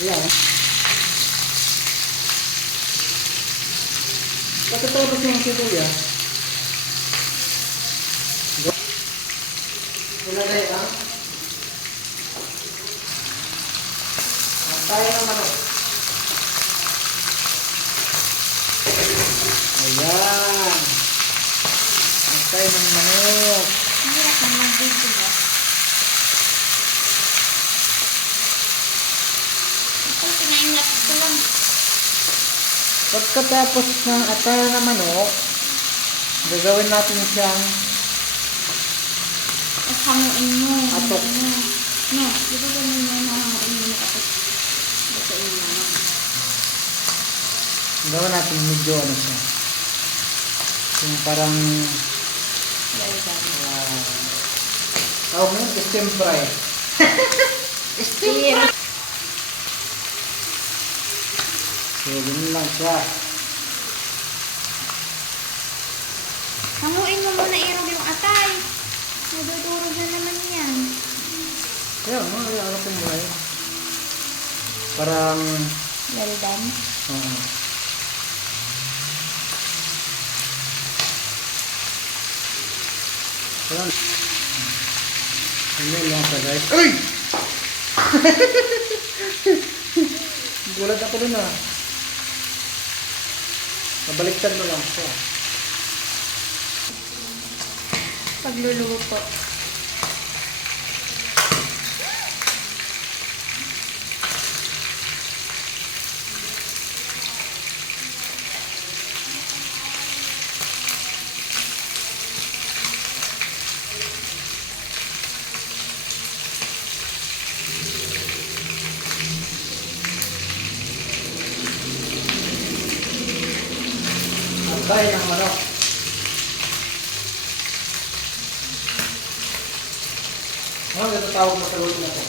Ayan. Pagkatapos yung sibuyas, ilagay ang tayo ng manok. Ayan. Ang tayo ng manok. Ang hirap ng mag-video ba? Ito, pinainlap ko lang. Pagkatapos ng atay ng manok, gagawin natin siyang At hanguin mo. atok. No, di ba ganun mo hanguin mo tapos lutuin mo. Gawin natin medyo ano siya. Yung parang tawag mo yun, stem fry. Stem fry! So, ganun lang siya. Hanguin mo muna irog yung atay. Nadudurog na naman yan. Kaya, ano ko muna yun. Parang, Well done. parang, ganyan lang siya guys. Uy! Gulat ako dun ah. Nabaliktad mo lang siya. Pagluluto. Atay ng manok. Ano ito tawag mo sa luto na ito?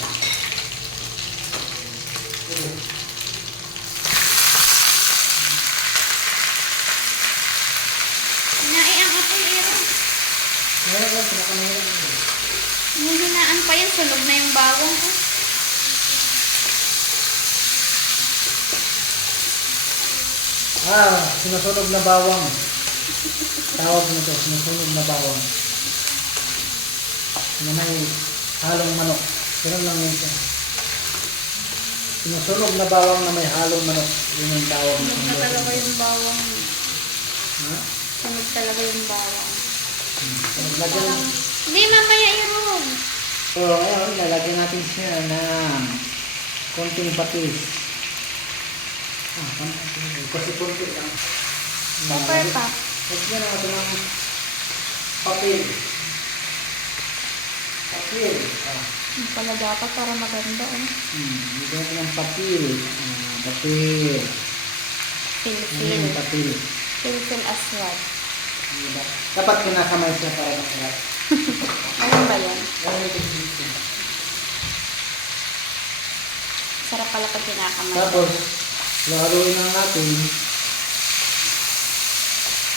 Hinai ang atay irog. Meron lang, pinakamahirap. Hihinaan pa yan. Sunog na yung bawang ko. Sinusunog na bawang. Tawag mo ito, sinusunog na bawang. Na may halong manok. Ganun lang yun siya. Sinusunog na bawang na may halong manok. Yun yung tawag mo. Sunog na talaga yung bawang. Ha? Sunog talaga yung bawang. Lagyan, Hindi, mamaya irog. lalagyan natin siya ng konting patis. Kasi konti lang. Pepper pa. Lagyan natin ng papel. Papel. Yung pala dapat para maganda eh. Lagyan natin ng papel. Papel. Ano yung Fil-fil. papel? Fil-fil aswad. Diba? Dapat kinakamay siya para masarap. Ano ba yan? Ano yung dito? Sarap pala pag kinakamay. Tapos, laruin lang natin.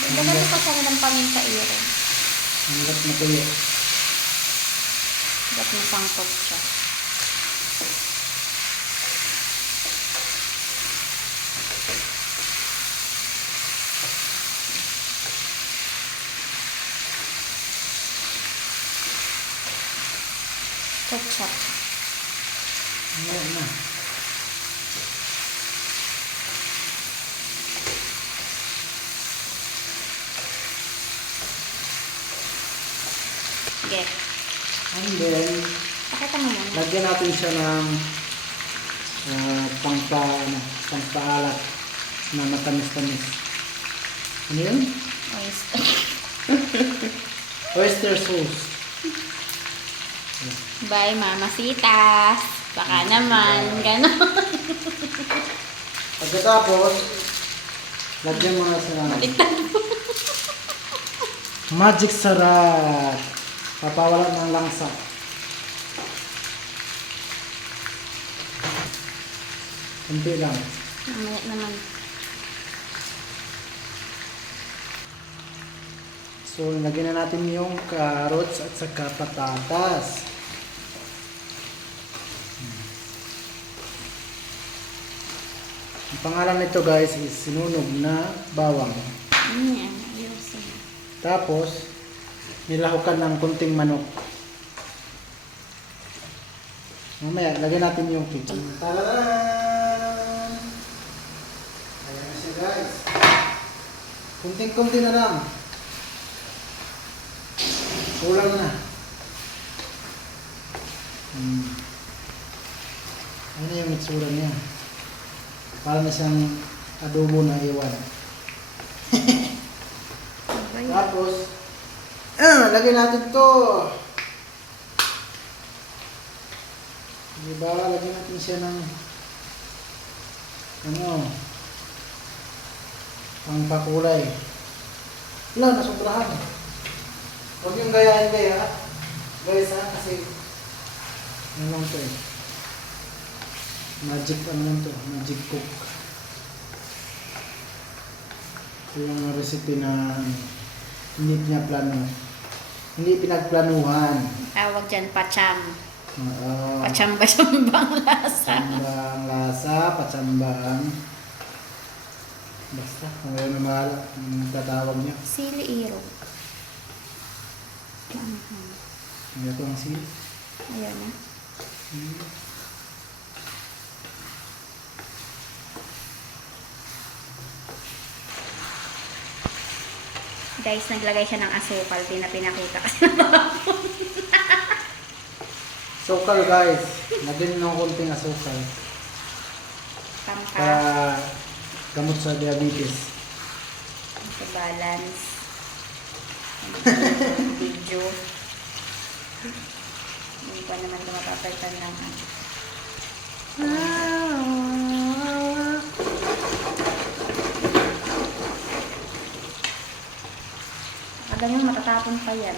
Lagyan mo pa siya ng paminta irog. Ang hirap na tuyo. Dapat masangkot siya. Ketchup. Ayan na. Sige. And then, Pakita mo muna. lagyan natin siya ng pampaalat na matamis-tamis. Ano yun? Oyster. Oyster sauce. Bye, mamasitas. Baka naman. Ganon. Pagkatapos, lagyan mo na siya ng Baliktad mo. magic sarap. Papawalan ng langsa. Kunti lang. Mamaya naman. So, lagyan na natin yung carrots at saka patatas. Ang pangalan nito guys is sinunog na bawang. Yan, ayusin. Tapos, nilahukan ng kunting manok. Mamaya, lagyan natin yung chicken. Tadaan! Ayan na siya guys. Kunting-kunti na lang. Kulang na. Ano yung itsura niya? Para na siyang adobo na iwan. Okay. Tapos, lagyan natin to. Diba? Lagyan natin siya ng pangpakulay. Wala, nasubrahan. Huwag yung gayahin gaya. Guys ha, kasi ano lang to eh. Magic ano lang to, magic cook. Ito yung recipe na hindi niya plano. Hindi pinagplanuhan. Tawag dyan, pacham. Oo. Pachamba-chambang lasa. Patsambang lasa, patsambang. Basta, kung ano mahal, ang tatawag niya. Sili iro. Ano ito ang sili? Ayan na. Guys, naglagay siya ng asukal. Di na pinakita kasi Asukal guys. Lagyan nyo ng konting asukal. pangka. Para gamot sa diabetes. Sa balance. Video. Hindi pa naman ito mapapalitan lang. Ganyan, matatapon pa yan.